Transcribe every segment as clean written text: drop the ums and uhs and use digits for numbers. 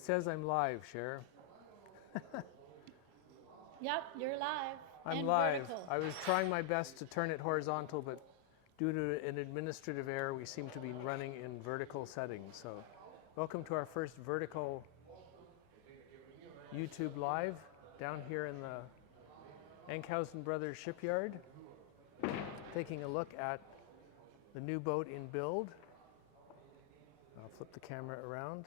It says I'm live, Cher. Yep, you're live. I'm and live. Vertical. I was trying my best to turn it horizontal, but due to an administrative error, we seem to be running in vertical settings. So, welcome to our first vertical YouTube live down here in the Enksail Brothers shipyard, taking a look at the new boat in build. I'll flip the camera around.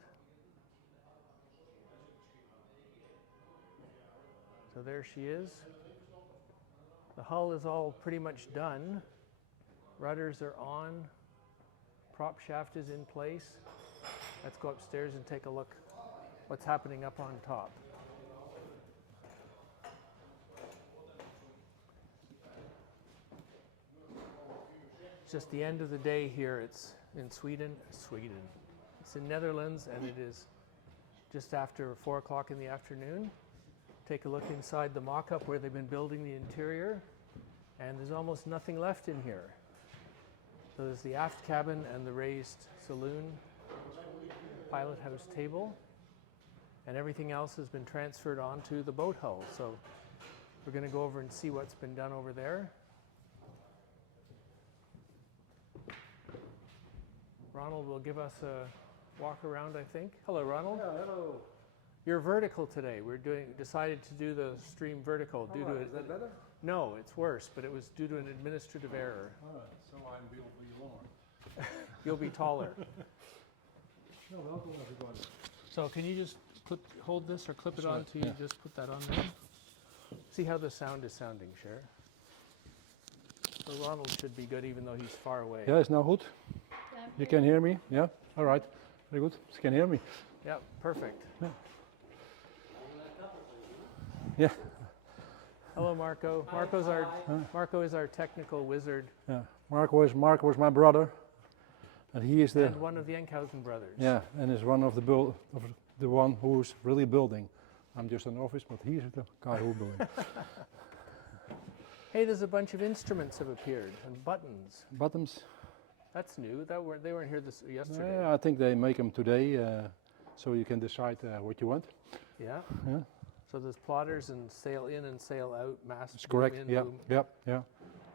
So there she is. The hull is all pretty much done. Rudders are on. Prop shaft is in place. Let's go upstairs and take a look what's happening up on top. It's just the end of the day here. It's in Sweden. It's in Netherlands, and it is just after 4 o'clock in the afternoon. Take a look inside the mock-up where they've been building the interior, and there's almost nothing left in here. So there's the aft cabin and the raised saloon, pilot house table, and everything else has been transferred onto the boat hull. So we're going to go over and see what's been done over there. Ronald will give us a walk around, I think. Hello, Ronald. Yeah, hello. You're vertical today. We're decided to do the stream vertical due to Is that better? No, it's worse, but it was due to an administrative error. All right, so I will be longer. You'll be taller. No, welcome everybody. So can you just hold this or clip it That's right, onto you? yeah. Just put that on there. See how the sound is sounding, Cher. So Ronald should be good even though he's far away. Yeah, it's now good. You can hear me? Yeah? All right. Very good. You can hear me? Yeah, perfect. Yeah. Yeah. Hello, Marco. Marco is our technical wizard Yeah. Marco is my brother, and he is the and one of the Enksail brothers. yeah, and is one of the one who's really building. I'm just an office, but he's the guy who's building. Hey, there's a bunch of instruments have appeared and buttons. Buttons. That's new. They weren't here yesterday. Yeah, I think they make them today, so you can decide what you want. Yeah. Yeah. So there's plotters and sail in and sail out, mast. That's correct. boom in, Yeah, boom. yeah.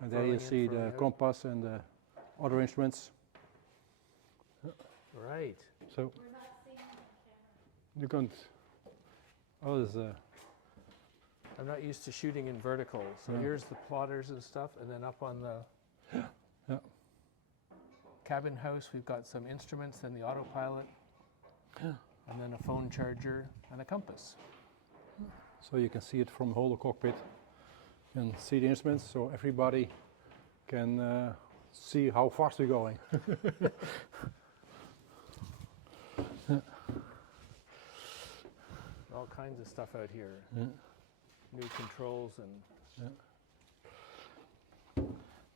And there Throwing you in, see the throwing out. compass and the other instruments. Right. So you can't. Oh, there's I'm not used to shooting in vertical. So Yeah. here's the plotters and stuff, and then up on the Yeah. cabin house, we've got some instruments, then the autopilot, Yeah. and then a phone charger and a compass. So you can see it from the whole cockpit. You can see the instruments, so everybody can see how fast we're going. All kinds of stuff out here. Yeah. New controls and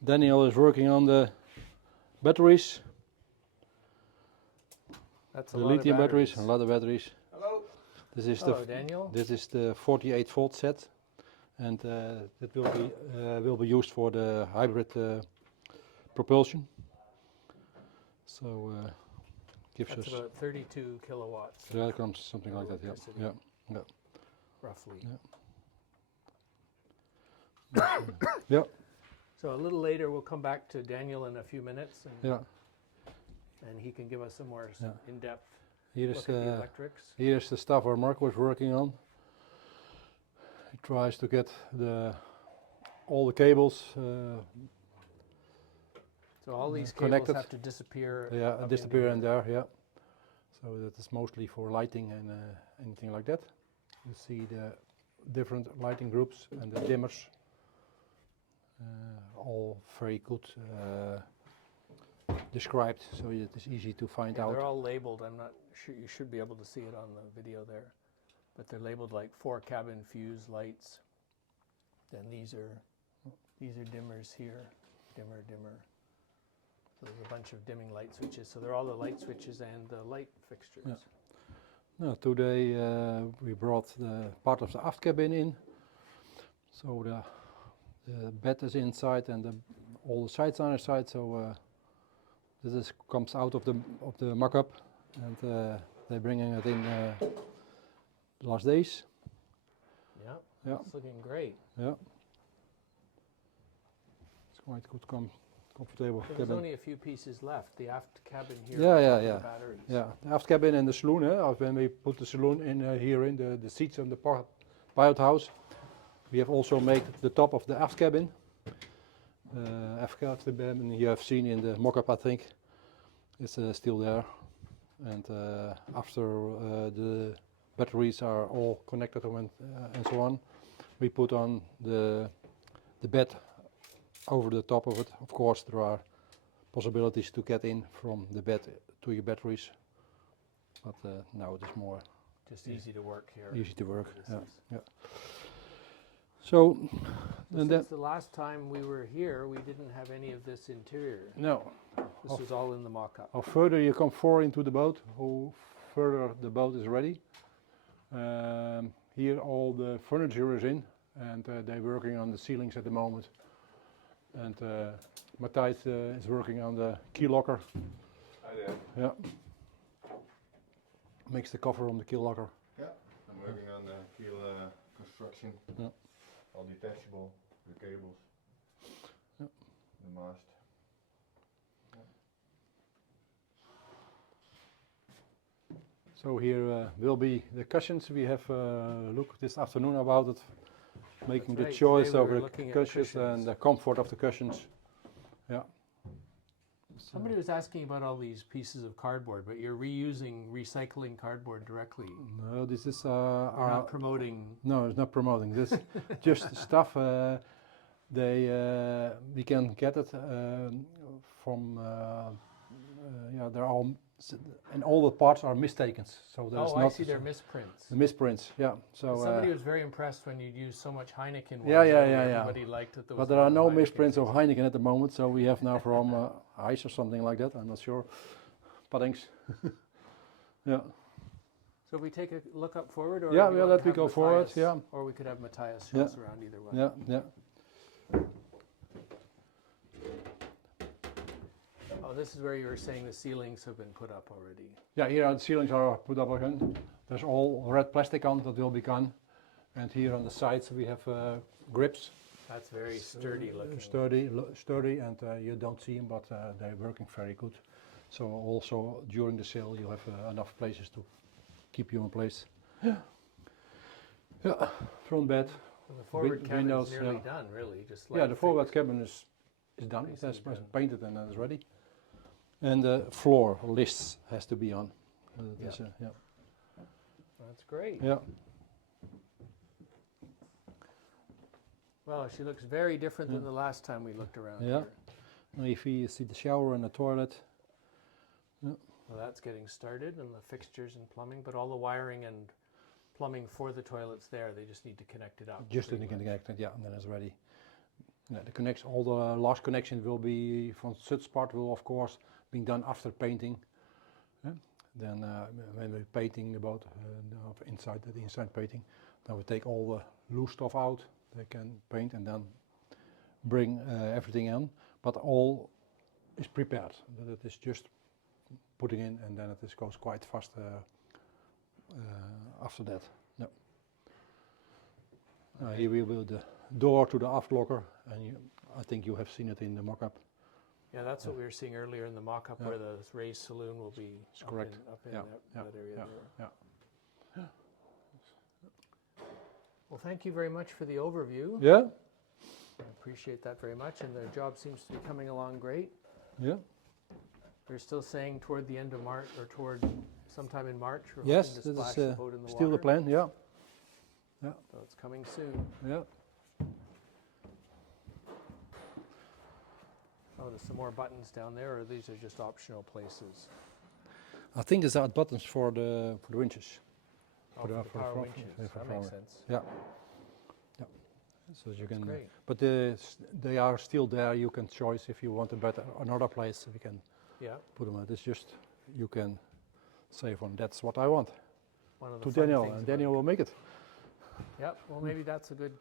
Daniel is working on the batteries, that's a the lot lithium of batteries, a lot of batteries. Hello. This is Hello, Daniel. this is the 48 volt set, and it will be used for the hybrid propulsion. So gives That's us about 32 kilowatts. yeah, it comes something like that. Yeah, electricity. yeah, Roughly. yeah. Yeah, So a little later, we'll come back to Daniel in a few minutes, and, yeah. and he can give us some more Yeah. in-depth Here is look at the electrics. here's the stuff where Marco is working on. He tries to get all the cables. So all these cables connected. have to disappear. Yeah, up disappear into in there, yeah. So that is mostly for lighting and anything like that. You see the different lighting groups and the dimmers. All very good described, so it is easy to find Yeah, out. they're all labeled. I'm not sure you should be able to see it on the video there, but they're labeled like 4 cabin fuse lights. Then these are dimmers here, dimmer. So there's a bunch of dimming light switches. So they're all the light switches and the light fixtures. Yeah. No, today we brought the part of the aft cabin in, so the bed is inside and all the sides are inside. So this comes out of the mock-up, and they're bringing it in last days. Yeah. Yeah. It's looking great. Yeah. It's quite good, comfortable There's cabin. only a few pieces left. The aft cabin here. Yeah, on yeah, top of yeah. The batteries. Yeah, the aft cabin and the saloon. When we put the saloon in here in the seats on the pilot house, we have also made the top of the aft cabin. Aft cabin you have seen in the mock-up, I think, it's still there. And after the batteries are all connected and so on, we put on the bed over the top of it. Of course, there are possibilities to get in from the bed to your batteries, but now it is more Just easy to work here. easy to work. This Yeah, is. yeah. So, So and since the last time we were here, we didn't have any of this interior. no, This was all in the mock-up. how further you come forward into the boat, how further the boat is ready. Here all the furniture is in, and they're working on the ceilings at the moment. And Matthijs is working on the key locker. Hi there. Yeah. Makes the cover on the key locker. Yeah, I'm working on the keel construction. Yeah. All detachable, the cables, Yeah. the mast. So here will be the cushions. We have looked this afternoon about it, making the right. choice Today we over were the looking at cushions cushions. and the comfort of the cushions. Yeah. So Somebody was asking about all these pieces of cardboard, but you're recycling cardboard directly. no, this is You're our not promoting. no, it's not promoting. This just stuff. We can get it from. Yeah, they're all and all the parts are mistaken. So there's Oh, not I see. They're misprints. the misprints. Yeah. So. Somebody was very impressed when you used so much Heineken. ones Yeah, yeah, earlier. yeah, yeah. Everybody liked it. But there are no misprints of Heineken at the moment, so we have now from ice or something like that. I'm not sure. Puddings. Yeah. So if we take a look up forward, or Yeah, do you yeah, want let to me have go forward, Matthias- yeah. or we could have Matthias show Yeah. us around either way. Yeah. Yeah. Oh, this is where you were saying the ceilings have been put up already. Yeah. Here the ceilings are put up again. There's all red plastic on that will be gone, and here on the sides we have grips. That's very sturdy looking. Sturdy, and you don't see them, but they're working very good. So also during the sail you have enough places to keep you in place. Yeah. Yeah. Front bed. So the forward cabin's windows, nearly yeah. done, really. Just Yeah, the forward figure- cabin is done. It has Basically done. painted and it's ready. And the floor lists has to be on. Yeah. That's great. Yeah. Well, she looks very different than the last time we looked around Yeah. here. And if you see the shower and the toilet. Well, that's getting started, and the fixtures and plumbing, but all the wiring and plumbing for the toilets there, they just need to connect it up. Just in the pretty much. connected, yeah, and then it's ready. Yeah, the connection, all the last connections will be from such part will of course be done after painting. Yeah. Then when we're painting the boat inside the inside painting, then we take all the loose stuff out. They can paint and then bring everything in, but all is prepared. That it is just putting in, and then it goes quite fast after that. No. Here we will the door to the aft locker, and I think you have seen it in the mock-up. Yeah, that's what we were seeing earlier in the mock-up, Yeah. where the raised saloon will be That's correct. up in Yeah, that area yeah, there. yeah. Well, thank you very much for the overview. Yeah, I appreciate that very much, and the job seems to be coming along great. yeah. We're still saying toward the end of March, or toward sometime in March, we're Yes, hoping to that splash is the boat in the still the water. plan. Yeah, So it's coming soon. yeah. Oh, there's some more buttons down there, or these are just optional places? I think these are buttons for the winches. Oh, for the for power front- winches. for That power. makes sense. Yeah, yeah. So you can. Great. But they are still there. You can choose if you want a better another place. We can Yeah. put them. It's just you can say from that's what I want One of the to fun Daniel, things and about Daniel will make it. Yep. Well, maybe that's a good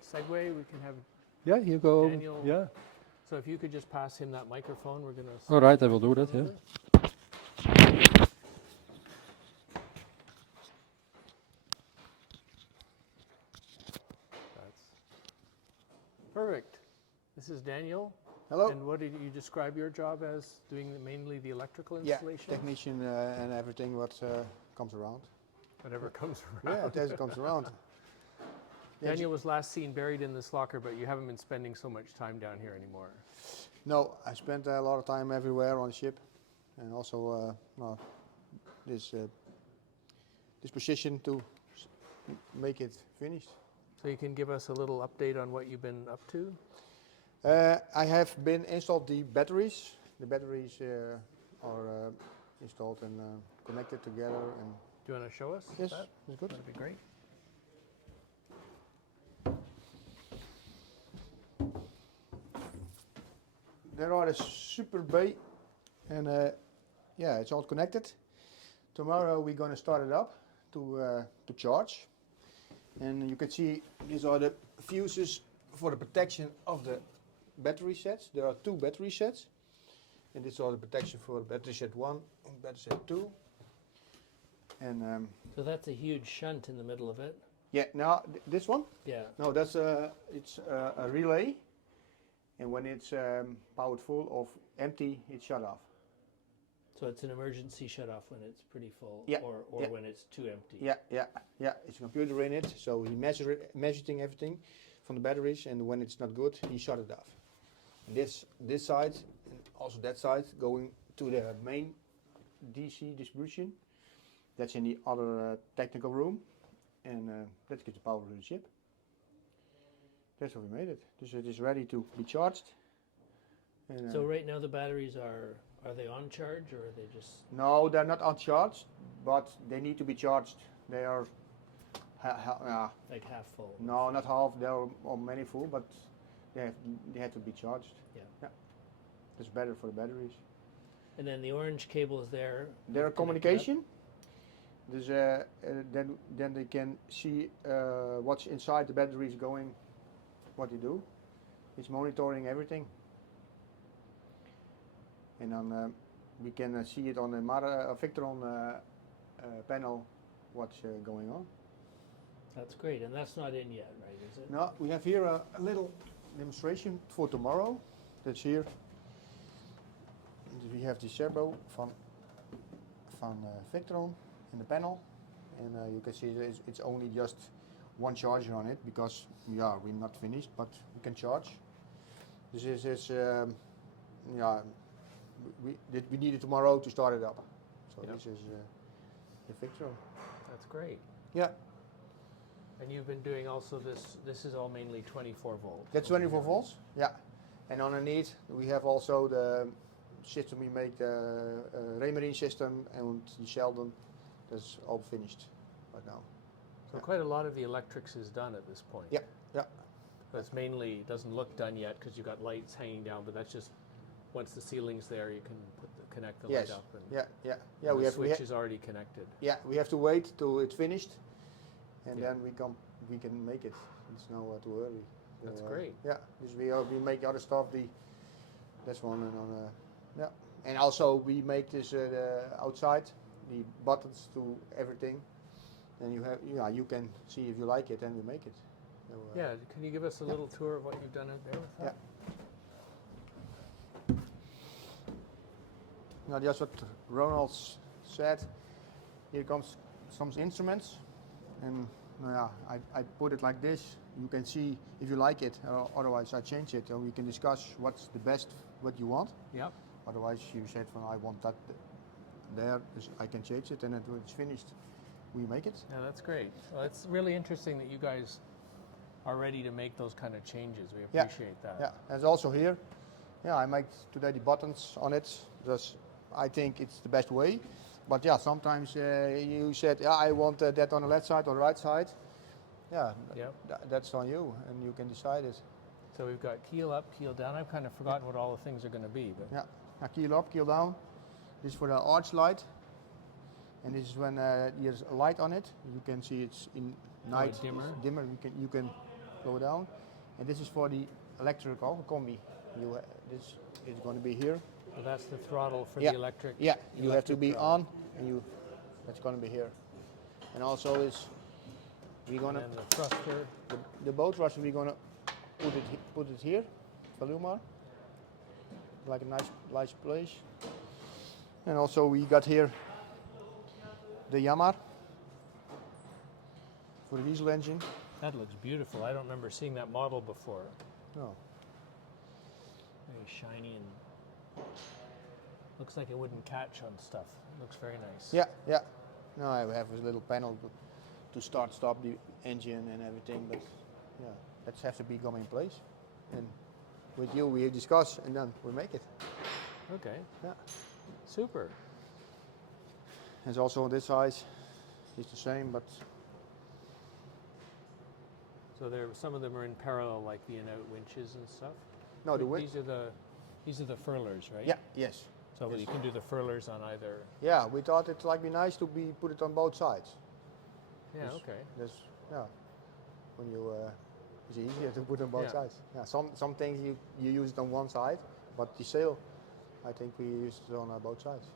segue. We can have. Yeah, you go. Daniel. Yeah. So if you could just pass him that microphone, we're gonna. All right, I will do that. Yeah. Perfect. This is Daniel. Hello. And what did you describe your job as? Doing mainly the electrical Yeah, installation? technician and everything what comes around. Whatever comes around. Yeah, it comes around. Yeah, Daniel was last seen buried in this locker, but you haven't been spending so much time down here anymore. No, I spent a lot of time everywhere on the ship, and also well, this position to make it finished. So you can give us a little update on what you've been up to? I have been installed the batteries. The batteries are installed and connected together. And Do you want to show us yes, that? that's good. That'd be great. There are the super bay, and yeah, it's all connected. Tomorrow we're going to start it up to charge, and you can see these are the fuses for the protection of the battery sets. There are 2 battery sets, and these are the protection for battery set 1 and battery set 2. And So that's a huge shunt in the middle of it. yeah, now this one. Yeah. No, that's it's a relay, and when it's powered full or empty, it's shut off. So it's an emergency shut-off when it's pretty full, Yeah, or yeah. when it's too empty. Yeah. It's a computer in it, so he measuring everything from the batteries, and when it's not good, he shut it off. And this side and also that side going to the main DC distribution. That's in the other technical room, and that gives the power to the ship. That's how we made it. So it is ready to be charged. And, So right now the batteries are they on charge, or are they just? no, they're not uncharged, but they need to be charged. They are, Like half full? no, not half. They're many full, but they have to be charged. Yeah. That's better for the batteries. And then the orange cable is there. Their connected communication. There's then they can see what's inside the batteries going, what they do. It's monitoring everything. And on we can see it on the Victron panel what's going on. That's great, and that's not in yet, right? Is it? Now we have here a little demonstration for tomorrow. That's here. We have the servo van Victron in the panel, and you can see it's only just one charger on it because yeah, we're not finished, but we can charge. This is yeah, we need it tomorrow to start it up. So Yep. this is the Victron. That's great. Yeah, And you've been doing also this. This is all mainly 24 volt. that's 24 volts. Yeah, and underneath we have also the system we make, the Raymarine system and the Sheldon. That's all finished right now. So quite a lot of the electrics is done at this point. Yeah, yeah. That's mainly doesn't look done yet because you got lights hanging down, but that's just once the ceiling's there, you can connect the Yes. light up. And Yeah. and We the have switch is already connected. we have to wait till it's finished, and Yeah. then we can make it. It's no too early. That's So, great. Yeah, because we make other stuff. This one and on yeah, and also we make this the outside the buttons to everything, and you can see if you like it, and we make it. So, Yeah. Can you give us a little tour of what you've done out there with that? Now that's what Ronald said. Here comes some instruments, and I put it like this. You can see if you like it, otherwise I change it, and we can discuss what's the best, what you want. Yep. Otherwise you said, well, I want that there, I can change it, and when it's finished, we make it. Yeah, that's great. Well, it's really interesting that you guys are ready to make those kind of changes. We Yeah. appreciate that. Yeah, and also here, I make today the buttons on it. Because I think it's the best way. But yeah, sometimes you said, I want that on the left side or the right side. Yeah, Yep. that's on you, and you can decide it. So we've got keel up, keel down. I've kind of forgotten what all the things are going to be, but Yeah, now keel up, keel down. This is for the arch light, and this is when there's a light on it. You can see it's in night. dimmer. It's dimmer. You can go down, and this is for the electrical combi. This is going to be here. so that's the throttle for Yeah. the electric. Yeah, you have to electric be throttle. on, and that's going to be here. And also we're And gonna then the thruster. the boat thruster we're gonna put it here, Valumar, like a nice place. And also we got here the Yamar for the diesel engine. That looks beautiful. I don't remember seeing that model before. No. Very shiny and looks like it wouldn't catch on stuff. Looks very nice. Yeah. No, I have a little panel to start, stop the engine and everything, but yeah, that has to be come in place. And with you, we discuss and then we make it. Okay. Yeah. Super. It's also on this side, it's the same, but So some of them are in parallel, like the in-out winches and stuff. no, the width. These are the furlers, right? Yeah. Yes. So Yes. you can do the furlers on either. Yeah, we thought it'd like be nice to put it on both sides. Yeah. Yes. Okay. Yeah. When you it's easier to put on both Yeah. sides. Yeah. Some things you use it on one side, but the sail, I think we use it on both sides.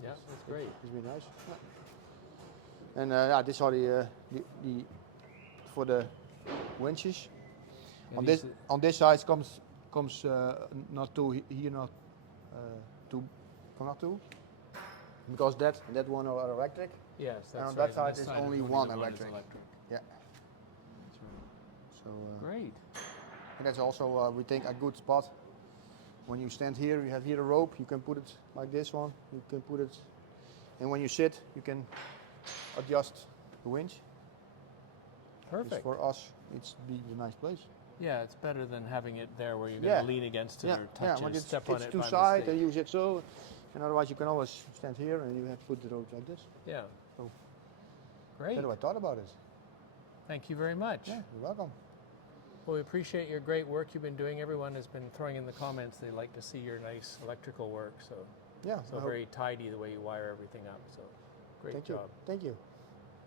Yeah, that's great. It's been nice. Yeah. And yeah, these are the for the winches. And On these this side comes not two here, not two, not two, because that one are electric. Yes, that's And on right. that And side this is side only one one is electric. Yeah. That's right. So Great. and that's also we think a good spot. When you stand here, you have here a rope. You can put it like this one. You can put it, and when you sit, you can adjust the winch. Perfect. For us, it's be a nice place. Yeah, it's better than having it there where you're Yeah. going to lean against it or touch when it, step on it's it two by sides, mistake. and use it so, and otherwise you can always stand here and you have to put the rope like this. Yeah. So Great. that's what I thought about it. Thank you very much. Yeah, you're welcome. Well, we appreciate your great work you've been doing. Everyone has been throwing in the comments they like to see your nice electrical work. So, Yeah. so I hope- very tidy the way you wire everything up. So, great Thank job. you. Thank you.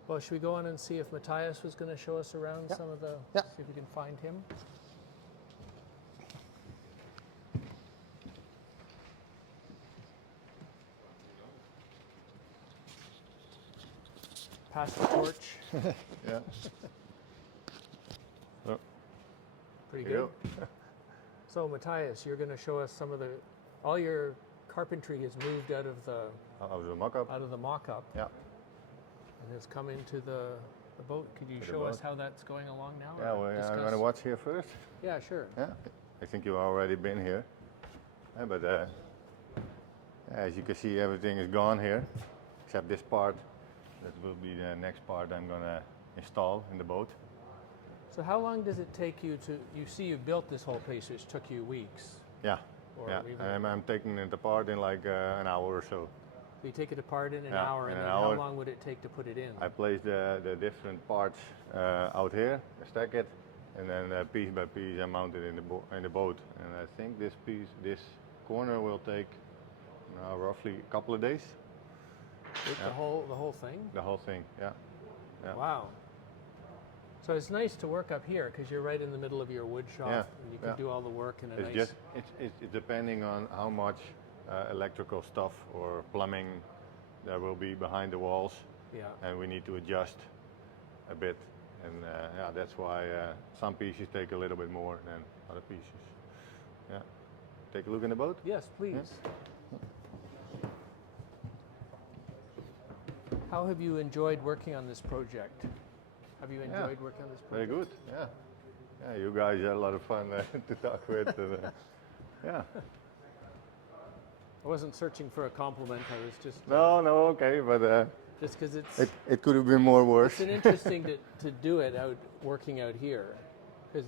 Well, should we go on and see if Matthias was going to show us around Yeah. some of the? Yeah. See if we can find him. Pass the torch. Yeah. Pretty Here good. you go. So Matthias, you're going to show us some of all your carpentry is moved out of the How's the mock-up? mock-up Yeah. and has come into the boat. Could you To the show us boat. how that's going along now? Yeah, or well, I'm discuss? going to watch here first. Yeah, sure. Yeah, I think you've already been here. But as you can see, everything is gone here, except this part. That will be the next part I'm going to install in the boat. So how long does it take you to? You see, you built this whole place, which took you weeks. Yeah, Or yeah. even- I'm taking it apart in like an hour or so. So you take it apart in an Yeah, hour, in and an then hour. how long would it take to put it in? I place the different parts out here, I stack it, and then piece by piece I mount it in the boat. And I think this corner will take roughly a couple of days. The whole thing? The whole thing, yeah. Yeah. Wow. So it's nice to work up here because you're right in the middle of your wood shop, Yeah, and you can yeah. do all the work in a It's nice. just it's depending on how much electrical stuff or plumbing there will be behind the walls, Yeah. and we need to adjust a bit. And yeah, that's why some pieces take a little bit more than other pieces. Yeah. Take a look in the boat. Yes, please. How have you enjoyed working on this project? Have you enjoyed working on this Very project? good. Yeah. Yeah, you guys are a lot of fun to talk with. Yeah. I wasn't searching for a compliment. I was just No, okay, but just because it's it could have been more worse. it's an interesting to do it working out here, because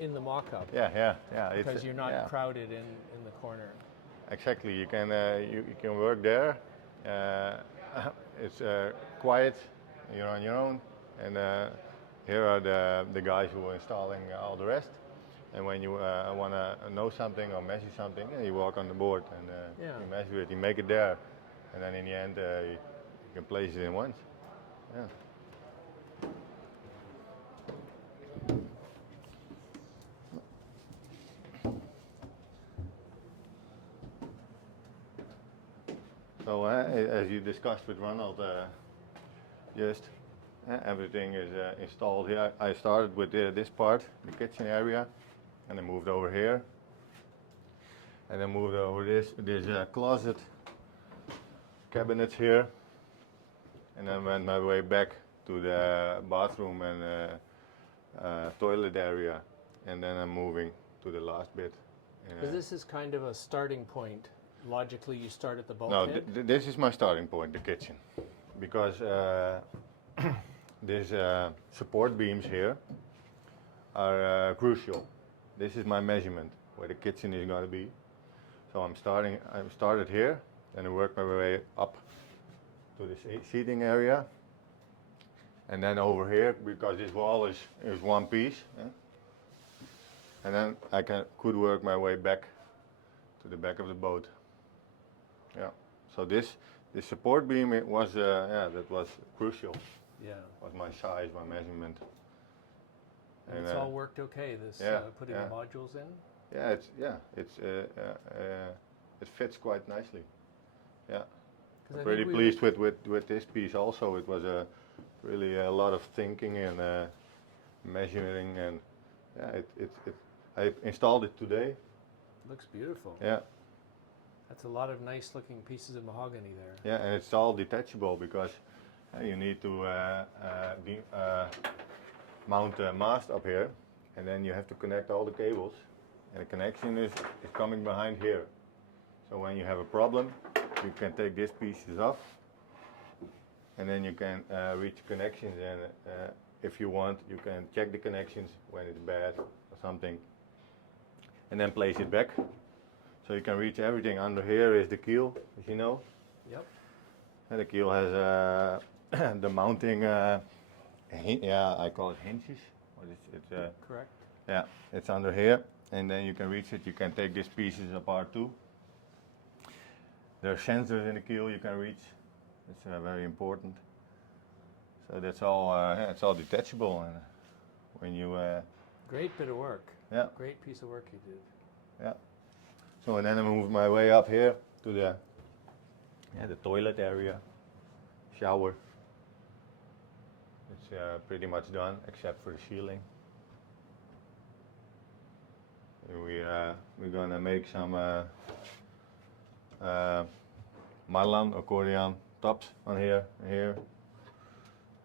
in the mock-up, Yeah. It's, because you're not yeah. crowded in the corner. Exactly. You can you can work there. It's quiet. You're on your own, and here are the guys who are installing all the rest. And when you want to know something or measure something, you walk on the board and Yeah. you measure it. You make it there, and then in the end you can place it in once. Yeah. So as you discussed with Ronald, just everything is installed here. I started with this part, the kitchen area, and I moved over here, and then moved over this closet, cabinets here, and then went my way back to the bathroom and toilet area, and then I'm moving to the last bit. Because this is kind of a starting point. Logically, you start at the No, bulkhead. this is my starting point, the kitchen, because these support beams here are crucial. This is my measurement where the kitchen is going to be. So I started here, and I worked my way up to the seating area, and then over here, because this wall is one piece, and then I could work my way back to the back of the boat. Yeah. So this support beam, it was that was crucial. Yeah. Was my size, my measurement. And it's all worked okay. This putting the modules in. Yeah, it fits quite nicely. Yeah. I Pretty think pleased with this piece also. It was really a lot of thinking and measuring, and I installed it today. Looks beautiful. Yeah. That's a lot of nice looking pieces of mahogany there. Yeah, and it's all detachable because you need to mount a mast up here, and then you have to connect all the cables, and the connection is coming behind here. So when you have a problem, you can take these pieces off, and then you can reach connections, and if you want, you can check the connections when it's bad or something, and then place it back. So you can reach everything. Under here is the keel, as you know. Yep. And the keel has the mounting, I call it hinges. It's correct. Yeah, it's under here, and then you can reach it. You can take these pieces apart too. There are sensors in the keel you can reach. It's very important. So that's all. It's all detachable, and when you. Great bit of work. Yeah. Great piece of work you did. Yeah. So and then I moved my way up here to the toilet area, shower. It's pretty much done except for the ceiling. And we're gonna make some Marlan accordion tops on here,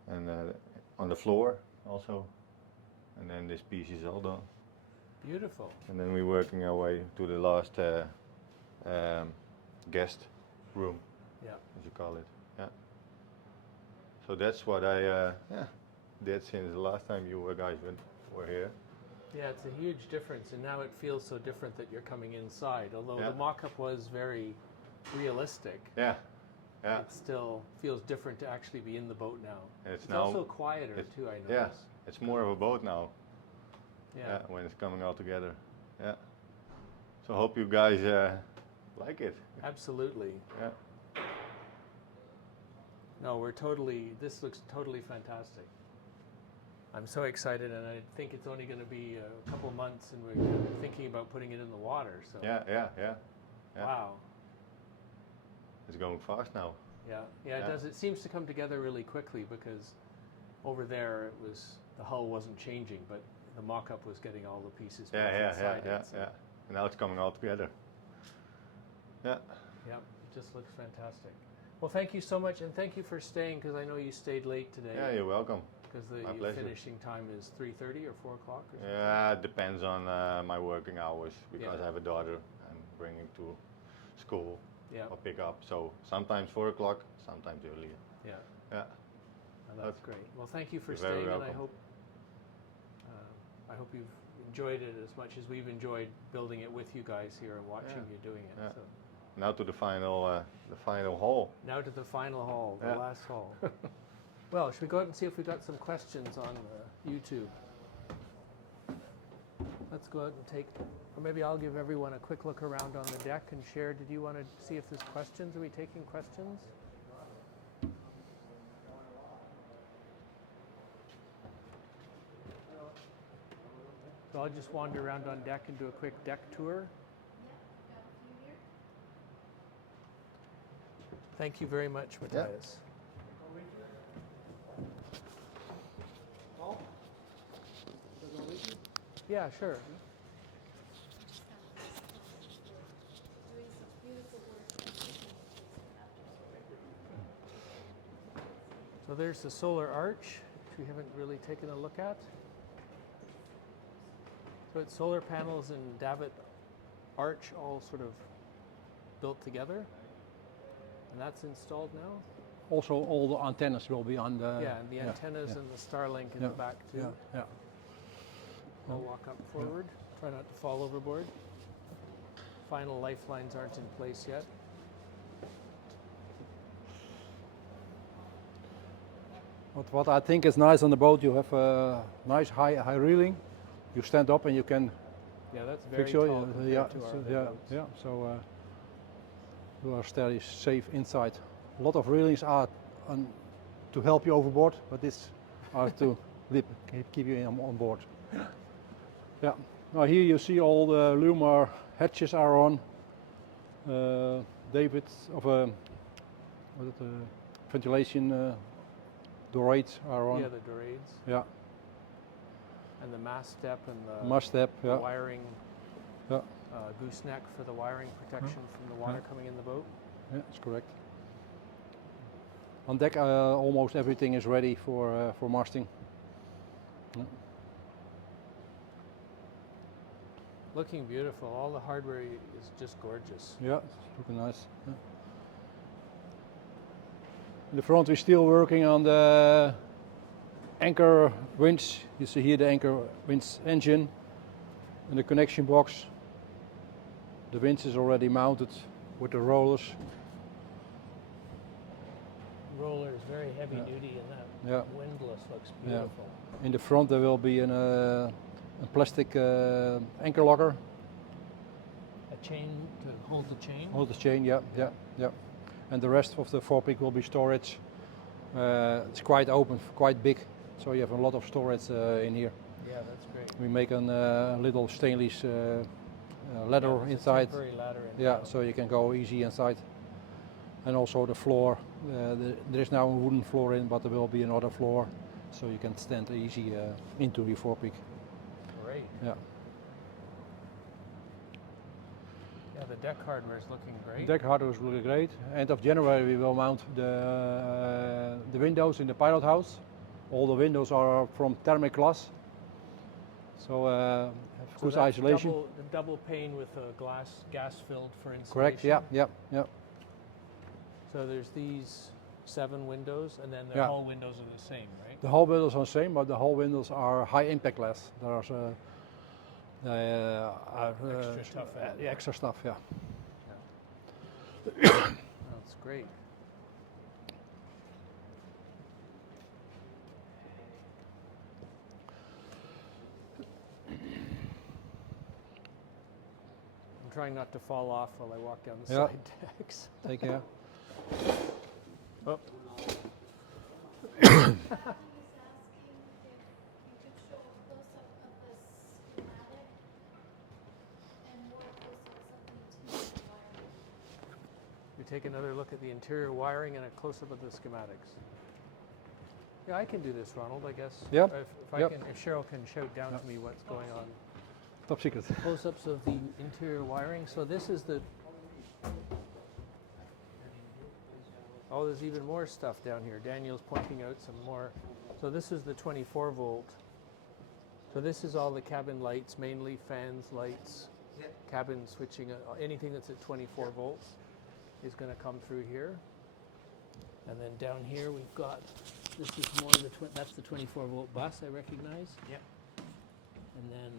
and on the floor also. And then this piece is all done. Beautiful. And then we're working our way to the last guest room, as you call it. Yeah. So that's what I did since the last time you guys were here. Yeah, it's a huge difference, and now it feels so different that you're coming inside. Although the mock-up was very realistic, Yeah. Yeah. it still feels different to actually be in the boat now. And It's also quieter too, I notice. Yeah. It's more of a boat now. Yeah. When it's coming all together. Yeah. So hope you guys like it. Absolutely. Yeah. No, this looks totally fantastic. I'm so excited, and I think it's only going to be a couple months, and we're thinking about putting it in the water. So. Yeah. Wow. It's going fast now. Yeah, it does. It seems to come together really quickly because over there the hull wasn't changing, but the mock-up was getting all the pieces inside it. So. And now it's coming all together. Yeah. Yeah, it just looks fantastic. Well, thank you so much, and thank you for staying, because I know you stayed late today. Yeah, you're welcome. Because My the pleasure. finishing time is 3:30 or 4 o'clock or something? Yeah, it depends on my working hours because Yeah. I have a daughter I'm bringing to school Yeah, or pick up. So sometimes 4 o'clock, sometimes earlier. yeah. Yeah. Well, that's great. Well, thank you for You're very staying, and welcome. I hope you've enjoyed it as much as we've enjoyed building it with you guys here and watching you doing it. Yeah. So Now to the final hall. now to the final haul, the Yeah. last haul. Well, should we go out and see if we got some questions on YouTube? Let's go out and take, or maybe I'll give everyone a quick look around on the deck and share. Did you want to see if there's questions? Are we taking questions? So I'll just wander around on deck and do a quick deck tour. Thank you very much, Matthias. Yeah, sure. So there's the solar arch, which we haven't really taken a look at. So it's solar panels and davit arch all sort of built together. And that's installed now? Also, all the antennas will be on the. Yeah, and the antennas and the Starlink in the back too. Yeah, yeah. I'll walk up forward, try not to fall overboard. Final lifelines aren't in place yet. What I think is nice on the boat, you have a nice high railing. You stand up and you can Yeah, that's very fix your tall compared yeah, to our so, other yeah, boats. yeah. So you are very safe inside. A lot of railings are to help you overboard, but this are to keep you on board. Yeah. Now here you see all the Lumar hatches are on. David of ventilation dorades are on. Yeah, the dorades. Yeah. And the mast step and the, Mast step. the Yeah. wiring, Yeah. gooseneck for the wiring protection from the water coming in the boat. Yeah, that's correct. On deck, almost everything is ready for masting. Yeah. Looking beautiful. All the hardware is just gorgeous. Yeah, it's looking nice. Yeah. In the front, we're still working on the anchor winch. You see here the anchor winch engine and the connection box. The winch is already mounted with the rollers. Roller is very heavy Yeah. duty and that Yeah. windlass looks Yeah. beautiful. In the front, there will be a plastic anchor locker. A chain to hold the chain. Hold the chain, yeah, yeah, yeah. And the rest of the forepeak will be storage. It's quite open, quite big, so you have a lot of storage in here. Yeah, that's great. We make a little stainless ladder Yeah, there's a inside. temporary ladder in Yeah, there. so you can go easy inside. And also the floor. There is now a wooden floor in, but there will be another floor, so you can stand easy into your forepeak. Great. Yeah. Yeah, the deck hardware is looking great. Deck hardware is really great. End of January we will mount the windows in the pilot house. All the windows are from thermic glass, so have So good that's isolation. double pane with a gas filled for insulation. Correct. Yeah, yeah, yeah. So there's these 7 windows, and then the Yeah. hull windows are the same, right? The hull windows are the same, but the hull windows are high impact glass. There's Extra tough end. yeah, extra stuff. Yeah. That's great. I'm trying not to fall off while I walk down the Yeah. side decks. Take care. Oh, was asking if you could show a close-up of the schematic and more close-ups of the interior wiring. we take another look at the interior wiring and a close-up of the schematics. Yeah, I can do this, Ronald, I guess. Yep. If Cheryl can shout down to me what's going on. Top secret. Close-ups of the interior wiring. So this is the. Oh, there's even more stuff down here. Daniel's pointing out some more. So this is the 24 volt. So this is all the cabin lights, mainly fans, lights, cabin switching. Anything that's at 24 volts is going to come through here. And then down here we've got. This is more of the. That's the 24 volt bus I recognize. Yep. And then.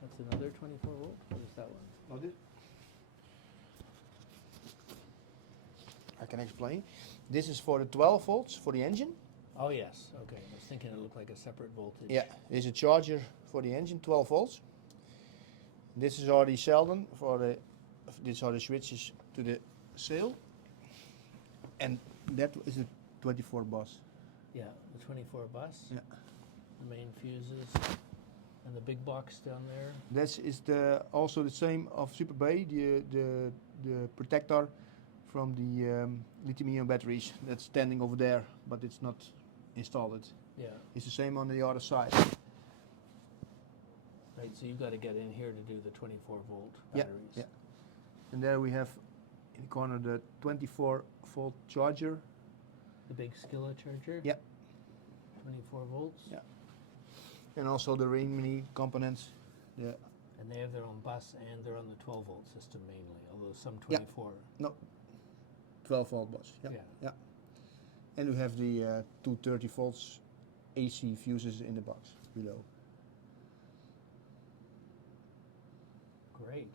That's another 24 volt. What is that one? I can explain. This is for the 12 volts for the engine. Oh yes. Okay. I was thinking it looked like a separate voltage. Yeah, there's a charger for the engine, 12 volts. This is already Sheldon for the. These are the switches to the sail, and that is the 24 bus. Yeah. The 24 bus. Yeah. The main fuses. And the big box down there. That is the also the same of Super Bay, the protector from the lithium-ion batteries that's standing over there, but it's not installed. Yeah. It's the same on the other side. Right, so you've got to get in here to do the 24 volt Yeah, batteries. yeah. And there we have in the corner the 24-volt charger. The big Skilla charger? Yeah. 24 volts? Yeah. And also the Rain Mini components. Yeah. And they have their own bus and they're on the 12 volt system mainly, although some Yeah. 24. No. 12-volt bus. Yeah. Yeah. Yeah. And we have the 230 volts AC fuses in the box below. Great.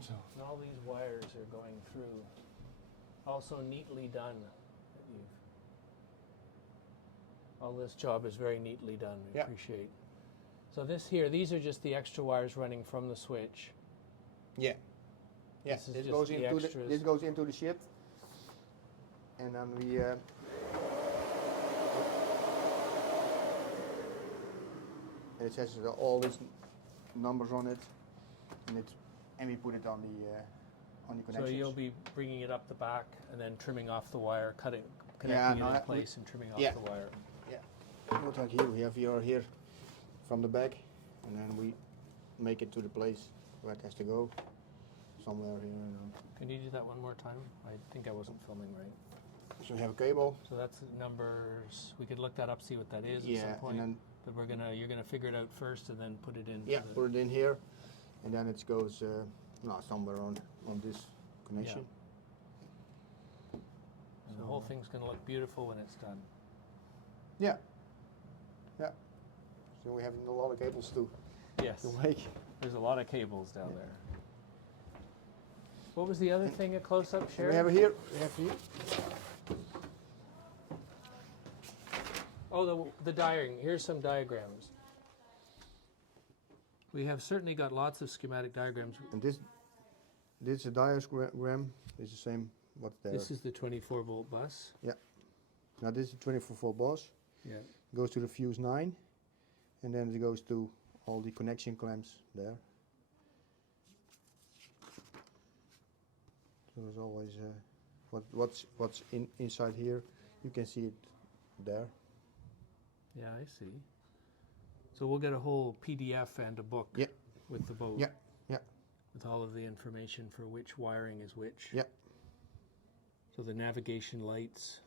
So. And all these wires are going through. Also neatly done. All this job is very neatly done. We Yeah. appreciate. So this here, these are just the extra wires running from the switch. Yeah. Yeah. This is This just goes the into the extras. this goes into the ship. And then we it says all these numbers on it, and we put it on the So connections. you'll be bringing it up the back and then trimming off the wire, Yeah, connecting no, it in we- place and trimming off yeah. the wire. Not like here, we have here from the back, and then we make it to the place where it has to go, somewhere here. Can you do that one more time? I think I wasn't filming right. So we have a cable. So that's numbers. We could look that up, see what that is at Yeah, some and point. then But you're gonna figure it out first and then put it in. yeah, put it in here, and then it goes somewhere on this connection. And the whole thing's gonna look beautiful when it's done. Yeah. Yeah. So we have a lot of cables to Yes. make. There's a lot of cables down there. What was the other thing, a close-up, Sharon? We have it here. We have here. Oh, the diagram. Here's some diagrams. We have certainly got lots of schematic diagrams. And this is a diagram. It's the same what's there. This is the 24 volt bus. Now this is a 24-volt bus. Yeah. It goes to the fuse 9, and then it goes to all the connection clamps there. So there's always what's inside here. You can see it there. Yeah, I see. So we'll get a whole PDF and a book Yeah. with the boat. Yeah, yeah. With all of the information for which wiring is which. Yeah. So the navigation lights.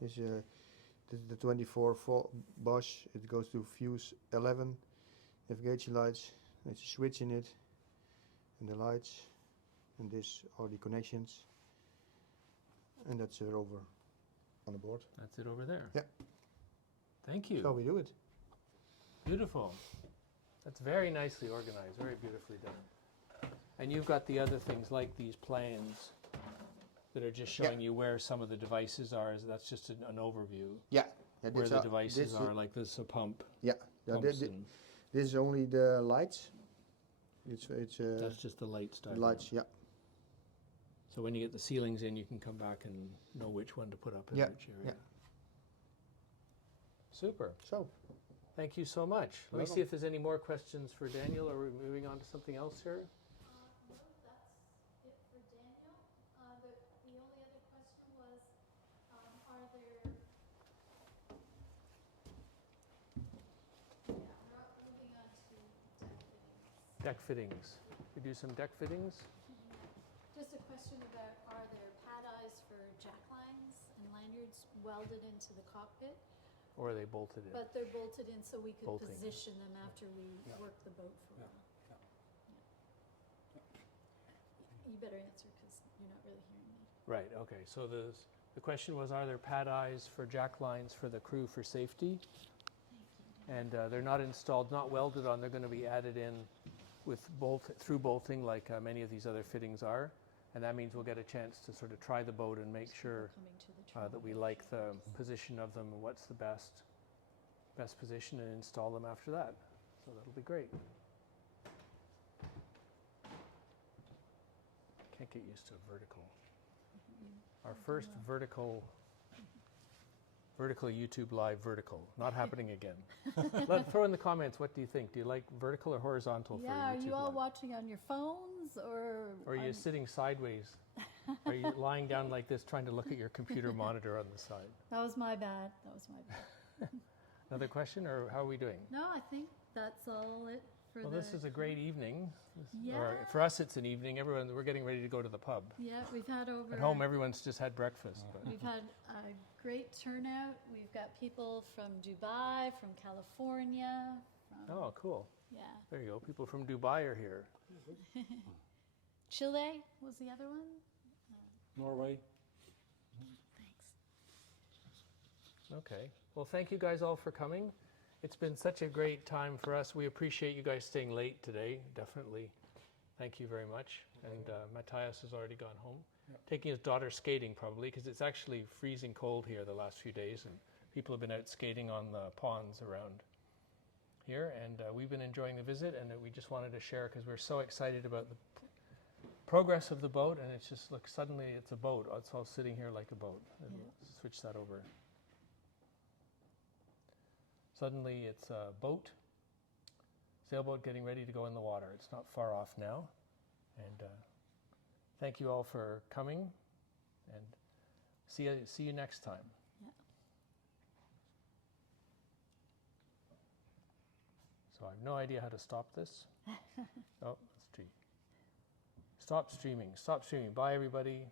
This is the 24-volt bus. It goes to fuse 11. Navigation lights. There's a switch in it, and the lights, and this are the connections, and that's it over on the board. That's it over there. Yeah. Thank you. So we do it. Beautiful. That's very nicely organized, very beautifully done. And you've got the other things like these plans that are just showing you where some of the devices are. That's just an overview. Yeah. Where the devices are, like this a pump. Yeah. Pumps This and is only the lights. It's that's just the lights the diagram. lights. Yeah. So when you get the ceilings in, you can come back and know which one to put up in Yeah, which area. yeah. Super. So Thank you so much. Let me Welcome. see if there's any more questions for Daniel, or we're moving on to something else here. No, that's it for Daniel. The only other question was, are there, we're moving on to deck fittings. Deck fittings. We do some deck fittings. Just a question about, are there pad eyes for jack lines and lanyards welded into the cockpit? Or are they bolted in? But they're bolted in so we could Bolting. position them after we work the boat for a while. You better answer because you're not really hearing me. Right, okay. So the question was, are there pad eyes for jack lines for the crew for safety? And they're not installed, not welded on. They're going to be added in with through bolting like many of these other fittings are. And that means we'll get a chance to sort of try the boat and make sure Coming to the that we like the position of them and what's the best position, and install them after that. So that'll be great. Can't get used to vertical. Our first vertical YouTube live vertical. Not happening again. Throw in the comments, what do you think? Do you like vertical or horizontal for Yeah, are YouTube you all live? watching on your phones or? Or are you on- sitting sideways? Are you lying down like this trying to look at your computer monitor on the side? That was my bad. That was my bad. Another question, or how are we doing? No, I think that's all it for Well, the. this is a great evening. Yeah. Or for us, it's an evening. We're getting ready to go to the pub. Yeah, we've had over. At home, everyone's just had breakfast. But We've had a great turnout. We've got people from Dubai, from California. From, oh, cool. yeah. There you go. People from Dubai are here. Chile was the other one. Norway. Thanks. Okay. Well, thank you guys all for coming. It's been such a great time for us. We appreciate you guys staying late today. Definitely. Thank you very much. And Matthias has already gone home, taking his daughter skating probably, because it's actually freezing cold here the last few days, and people have been out skating on the ponds around here. And we've been enjoying the visit, and we just wanted to share because we're so excited about the progress of the boat. And it's just, look, suddenly it's a boat. It's all sitting here like a boat. Switch that over. Suddenly it's a boat, sailboat getting ready to go in the water. It's not far off now. And thank you all for coming, and see you next time. Yeah. So I have no idea how to stop this. Oh, let's see. Stop streaming. Stop streaming. Bye, everybody.